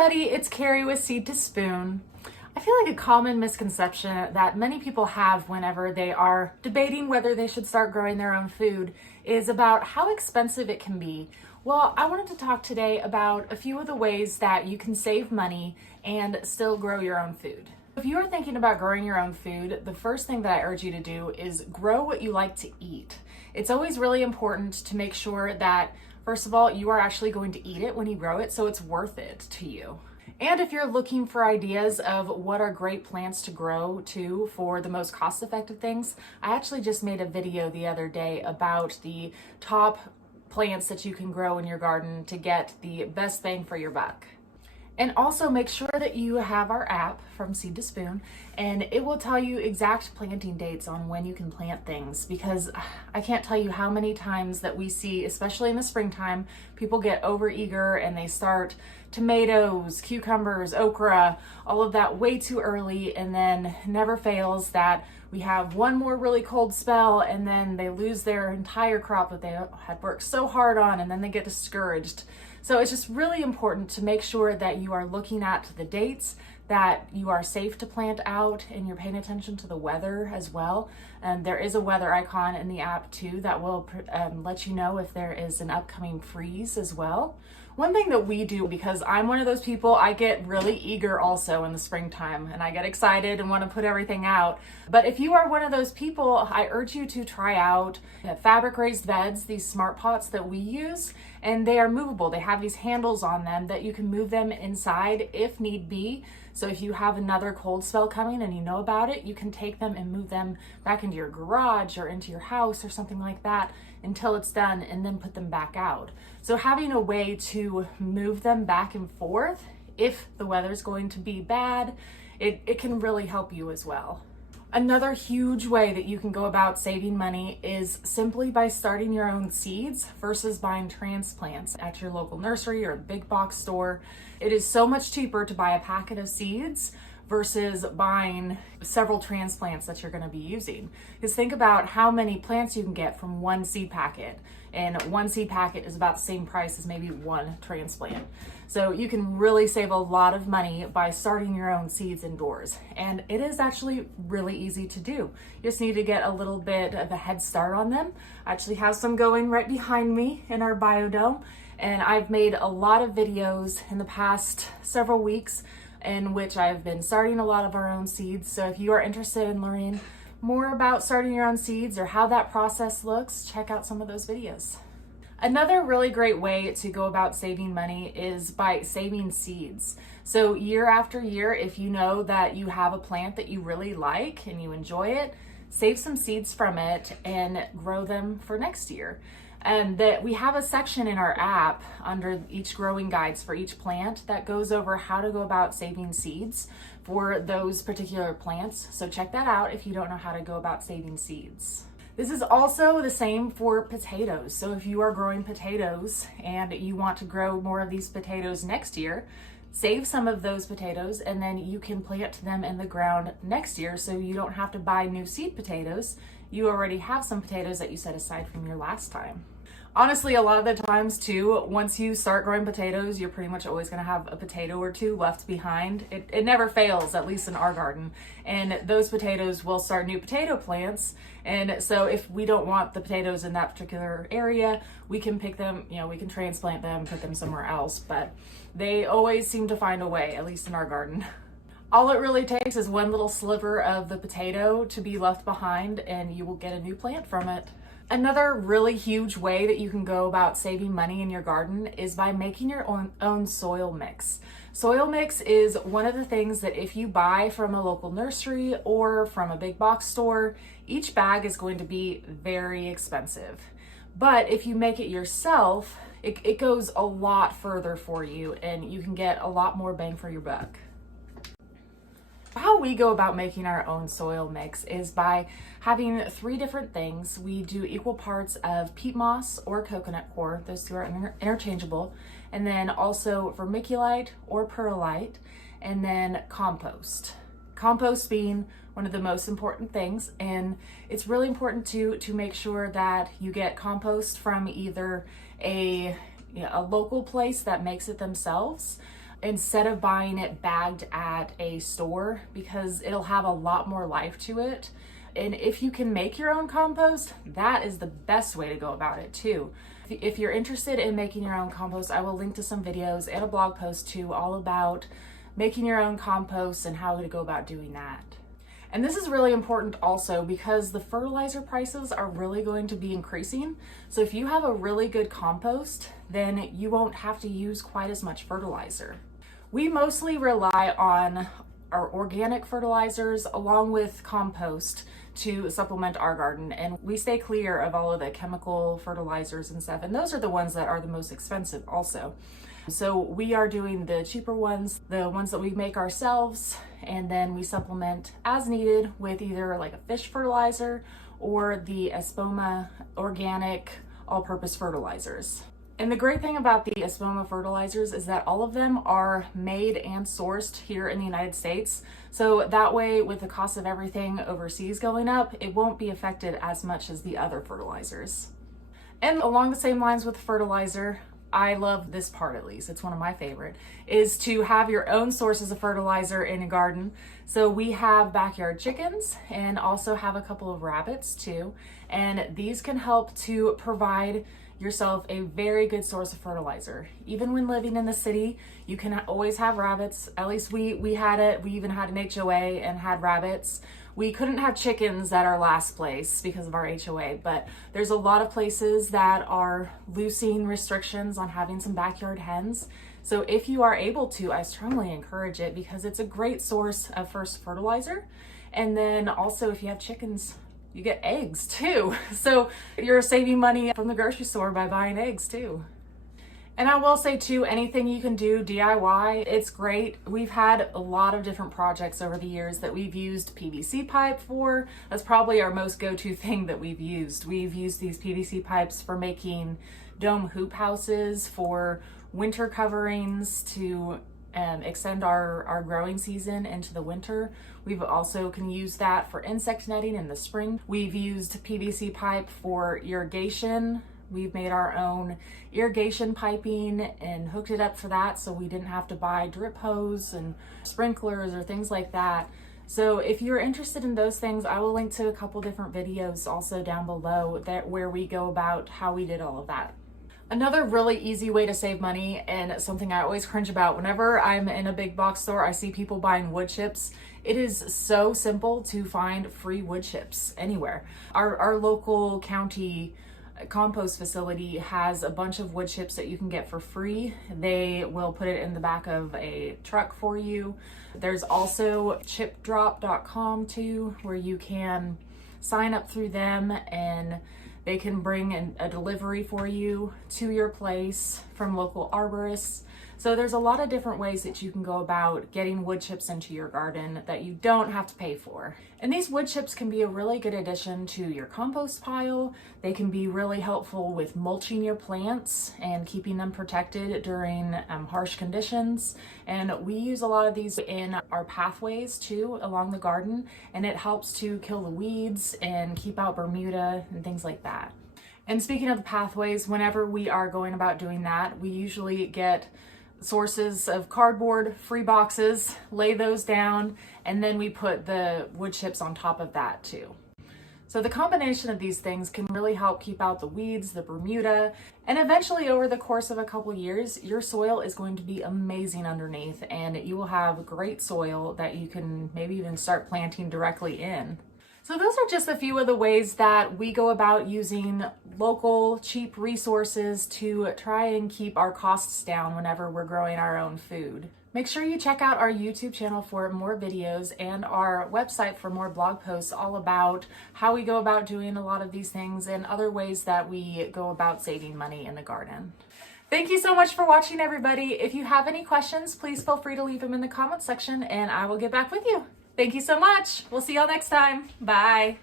everybody, it's Carrie with Seed to Spoon. I feel like a common misconception that many people have whenever they are debating whether they should start growing their own food is about how expensive it can be. Well, I wanted to talk today about a few of the ways that you can save money and still grow your own food. If you are thinking about growing your own food, the first thing that I urge you to do is grow what you like to eat. It's always really important to make sure that, first of all, you are actually going to eat it when you grow it, so it's worth it to you. And if you're looking for ideas of what are great plants to grow too for the most cost-effective things, I actually just made a video the other day about the top plants that you can grow in your garden to get the best bang for your buck. And also make sure that you have our app from Seed to Spoon, and it will tell you exact planting dates on when you can plant things, because I can't tell you how many times that we see, especially in the springtime, people get overeager and they start tomatoes, cucumbers, okra, all of that way too early, and then never fails that we have one more really cold spell and then they lose their entire crop that they had worked so hard on, and then they get discouraged. So it's just really important to make sure that you are looking at the dates, that you are safe to plant out, and you're paying attention to the weather as well. And there is a weather icon in the app too that will let you know if there is an upcoming freeze as well. One thing that we do, because I'm one of those people, I get really eager also in the springtime and I get excited and want to put everything out. But if you are one of those people, I urge you to try out fabric raised beds, these smart pots that we use, and they are movable. They have these handles on them that you can move them inside if need be. So if you have another cold spell coming and you know about it, you can take them and move them back into your garage or into your house or something like that until it's done, and then put them back out. So having a way to move them back and forth if the weather's going to be bad, it can really help you as well. Another huge way that you can go about saving money is simply by starting your own seeds versus buying transplants at your local nursery or big box store. It is so much cheaper to buy a packet of seeds versus buying several transplants that you're going to be using. Because think about how many plants you can get from one seed packet, and one seed packet is about the same price as maybe one transplant. So you can really save a lot of money by starting your own seeds indoors. And it is actually really easy to do. You just need to get a little bit of a head start on them. I actually have some going right behind me in our biodome, and I've made a lot of videos in the past several weeks in which I've been starting a lot of our own seeds. So if you are interested in learning more about starting your own seeds or how that process looks, check out some of those videos. Another really great way to go about saving money is by saving seeds. So year after year, if you know that you have a plant that you really like and you enjoy it, save some seeds from it and grow them for next year. And that we have a section in our app under each growing guides for each plant that goes over how to go about saving seeds for those particular plants. So check that out if you don't know how to go about saving seeds. This is also the same for potatoes. So if you are growing potatoes and you want to grow more of these potatoes next year, save some of those potatoes and then you can plant them in the ground next year, so you don't have to buy new seed potatoes. You already have some potatoes that you set aside from your last time. Honestly, a lot of the times too, once you start growing potatoes, you're pretty much always going to have a potato or two left behind. It never fails, at least in our garden. And those potatoes will start new potato plants. And so if we don't want the potatoes in that particular area, we can pick them, we can transplant them, put them somewhere else. But they always seem to find a way, at least in our garden. All it really takes is one little sliver of the potato to be left behind, and you will get a new plant from it. Another really huge way that you can go about saving money in your garden is by making your own soil mix. Soil mix is one of the things that if you buy from a local nursery or from a big box store, each bag is going to be very expensive. But if you make it yourself, it goes a lot further for you, and you can get a lot more bang for your buck. How we go about making our own soil mix is by having 3 different things. We do equal parts of peat moss or coconut coir, those two are interchangeable, and then also vermiculite or perlite, and then compost. Compost being one of the most important things, and it's really important to make sure that you get compost from either a local place that makes it themselves, instead of buying it bagged at a store, because it'll have a lot more life to it. And if you can make your own compost, that is the best way to go about it too. If you're interested in making your own compost, I will link to some videos and a blog post too, all about making your own compost and how to go about doing that. And this is really important also because the fertilizer prices are really going to be increasing. So if you have a really good compost, then you won't have to use quite as much fertilizer. We mostly rely on our organic fertilizers along with compost to supplement our garden, and we stay clear of all of the chemical fertilizers and stuff, and those are the ones that are the most expensive also. So we are doing the cheaper ones, the ones that we make ourselves, and then we supplement as needed with either like a fish fertilizer or the Espoma organic all-purpose fertilizers. And the great thing about the Espoma fertilizers is that all of them are made and sourced here in the United States. So that way, with the cost of everything overseas going up, it won't be affected as much as the other fertilizers. And along the same lines with fertilizer, I love this part, at least it's one of my favorite, is to have your own sources of fertilizer in a garden. So we have backyard chickens and also have a couple of rabbits too. And these can help to provide yourself a very good source of fertilizer. Even when living in the city, you can always have rabbits. At least we had it. We even had an HOA and had rabbits. We couldn't have chickens at our last place because of our HOA, but there's a lot of places that are loosing restrictions on having some backyard hens. So if you are able to, I strongly encourage it because it's a great source of first fertilizer. And then also if you have chickens, you get eggs too. So you're saving money from the grocery store by buying eggs too. And I will say too, anything you can do DIY, it's great. We've had a lot of different projects over the years that we've used PVC pipe for. That's probably our most go-to thing that we've used. We've used these PVC pipes for making dome hoop houses, for winter coverings to extend our growing season into the winter. We've also can use that for insect netting in the spring. We've used PVC pipe for irrigation. We've made our own irrigation piping and hooked it up for that, so we didn't have to buy drip hose and sprinklers or things like that. So if you're interested in those things, I will link to a couple different videos also down below where we go about how we did all of that. Another really easy way to save money, and something I always cringe about whenever I'm in a big box store, I see people buying wood chips. It is so simple to find free wood chips anywhere. Our local county compost facility has a bunch of wood chips that you can get for free. They will put it in the back of a truck for you. There's also chipdrop.com too, where you can sign up through them and they can bring a delivery for you to your place from local arborists. So there's a lot of different ways that you can go about getting wood chips into your garden that you don't have to pay for. And these wood chips can be a really good addition to your compost pile. They can be really helpful with mulching your plants and keeping them protected during harsh conditions. And we use a lot of these in our pathways too along the garden, and it helps to kill the weeds and keep out Bermuda and things like that. And speaking of the pathways, whenever we are going about doing that, we usually get sources of cardboard, free boxes, lay those down, and then we put the wood chips on top of that too. So the combination of these things can really help keep out the weeds, the Bermuda, and eventually over the course of a couple years, your soil is going to be amazing underneath and you will have great soil that you can maybe even start planting directly in. So those are just a few of the ways that we go about using local, cheap resources to try and keep our costs down whenever we're growing our own food. Make sure you check out our YouTube channel for more videos and our website for more blog posts all about how we go about doing a lot of these things and other ways that we go about saving money in the garden. Thank you so much for watching, everybody. If you have any questions, please feel free to leave them in the comments section and I will get back with you. Thank you so much. We'll see y'all next time. Bye.